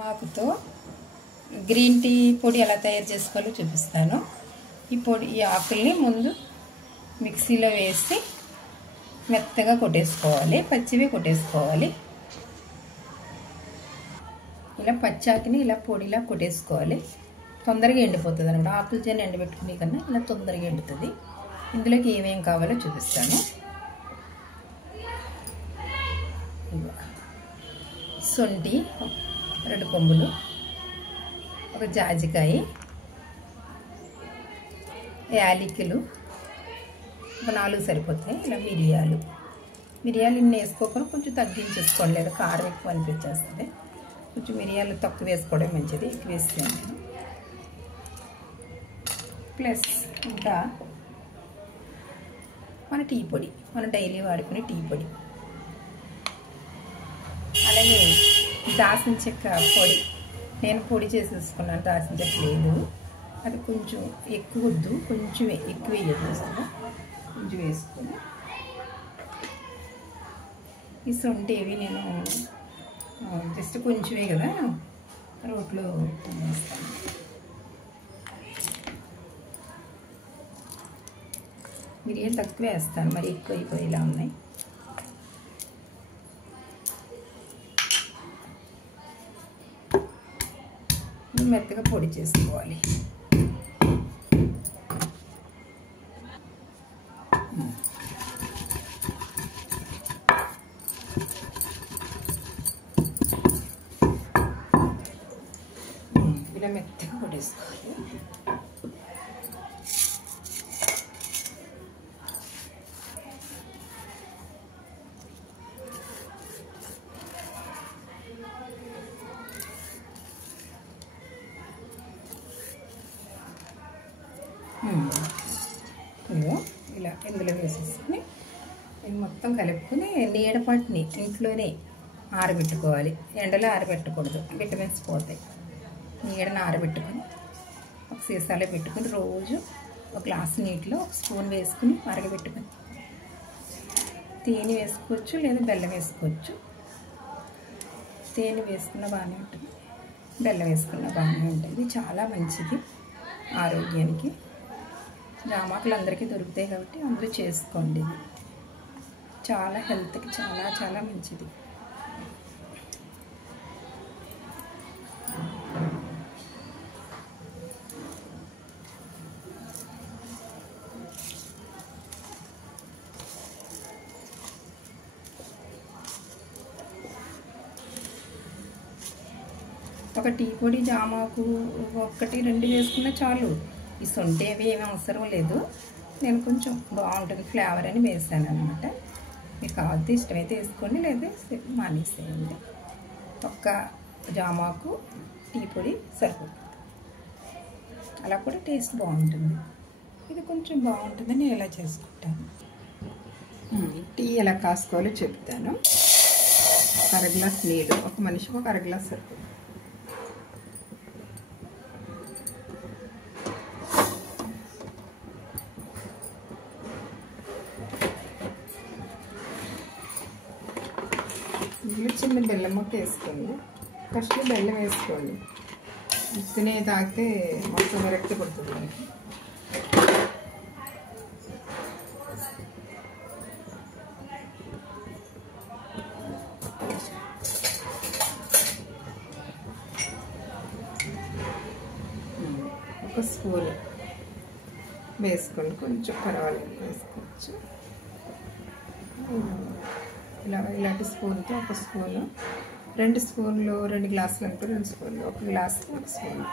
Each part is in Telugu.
జామాకుతో గ్రీన్ టీ పొడి ఎలా తయారు చేసుకోవాలో చూపిస్తాను. ఈ ఆకుల్ని ముందు మిక్సీలో వేసి మెత్తగా కొట్టేసుకోవాలి, పచ్చివి కొట్టేసుకోవాలి. ఇలా పచ్చాకిని ఇలా పొడిలా కొట్టేసుకోవాలి. తొందరగా ఎండిపోతుంది అనమాట. ఆకులు చేని ఎండబెట్టుకునే కన్నా ఇలా తొందరగా ఎండుతుంది. ఇందులోకి ఏమేం కావాలో చూపిస్తాను. శొంఠి 2 కొమ్ములు, ఒక జాజికాయ, యాలకులు ఒక 4 సరిపోతాయి. ఇలా మిరియాలు ఇన్ని వేసుకోకుండా కొంచెం తగ్గించేసుకోండి, లేదా కారం ఎక్కువ అనిపించేస్తుంది. కొంచెం మిరియాలు తక్కువ వేసుకోవడం మంచిది, ఎక్కువ వేస్తాను. ప్లస్ ఇంకా మన టీ పొడి, మన డైలీ వాడుకునే టీ పొడి. అలాగే దాల్చిన చెక్క పొడి, నేను పొడి చేసేసుకున్నాను. దాల్చిన చెక్క లేదు, అది కొంచెం ఎక్కువ వద్దు, కొంచెం ఎక్కువ వేసేస్తాను. కొంచెం వేసుకొని ఈ శొంఠి నేను జస్ట్ కొంచెమే కదా రోట్లో వేస్తాను. మిరియాలు తక్కువ వేస్తాను, మరి ఎక్కువ అయిపోయేలా ఉన్నాయి. మెత్తగా పొడి చేసుకోవాలి. ఇలా మెత్తగా పొడేసుకోవాలి. ఇలా ఇందులో వేసేసుకుని ఇది మొత్తం కలుపుకొని నీడపాటిని ఇంట్లోనే ఆరబెట్టుకోవాలి. ఎండలో ఆరబెట్టకూడదు, విటమిన్స్ పోతాయి. నీడని ఆరబెట్టుకొని ఒక సీసాలో పెట్టుకుని రోజు ఒక గ్లాసు నీటిలో ఒక స్పూన్ వేసుకుని మరగబెట్టుకొని తేనె వేసుకోవచ్చు, లేదా బెల్లం వేసుకోవచ్చు. తేనె వేసుకున్న బాగానే ఉంటుంది, బెల్లం వేసుకున్న బాగానే ఉంటుంది. చాలా మంచిది ఆరోగ్యానికి. జామాకులు అందరికీ దొరుకుతాయి కాబట్టి అందరూ చేసుకోండి. చాలా హెల్త్కి చాలా చాలా మంచిది. ఒక టీ పొడి జామాకు 1-2 వేసుకున్నా చాలు. ఈ శొంఠి ఏమీ అవసరం లేదు. నేను కొంచెం బాగుంటుంది ఫ్లేవర్ అని వేసాను అనమాట. మీకు కావాల్సి ఇష్టమైతే వేసుకోండి, లేదా మానేసేయండి. ఒక్క జామాకు టీ పొడి సరిపోతుంది. అలా కూడా టేస్ట్ బాగుంటుంది. ఇది కొంచెం బాగుంటుందని నేను ఎలా చేసుకుంటాను. టీ ఎలా కాసుకోవాలో చెప్తాను. 1/2 గ్లాస్ నీళ్ళు, ఒక మనిషికి ఒక 1/2 గ్లాస్ సరిపోతుంది. ఇందులో చిన్న బెల్లం ముక్క వేసుకోండి. ఫస్ట్ బెల్లం వేసుకోండి. తినే తాగితే మొత్తం విరక్తి పడుతుంది మనకి. ఒక స్పూన్ వేసుకోండి, కొంచెం పర్వాలేదు వేసుకోవచ్చు. ఇలాంటి స్పూన్తో ఒక స్పూను, 2 స్పూన్లు, 2 గ్లాసులు అనుకో 2 స్పూన్లు, 1 గ్లాసుకి 1 స్పూన్.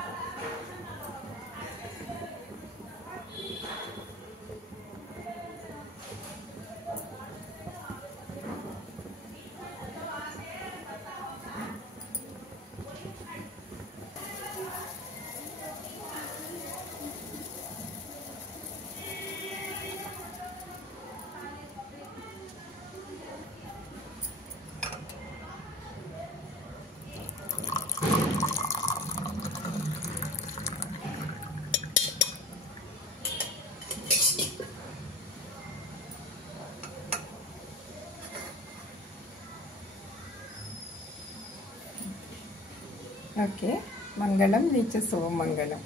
ఓకే. మంగళం నీచ శుభమంగళం.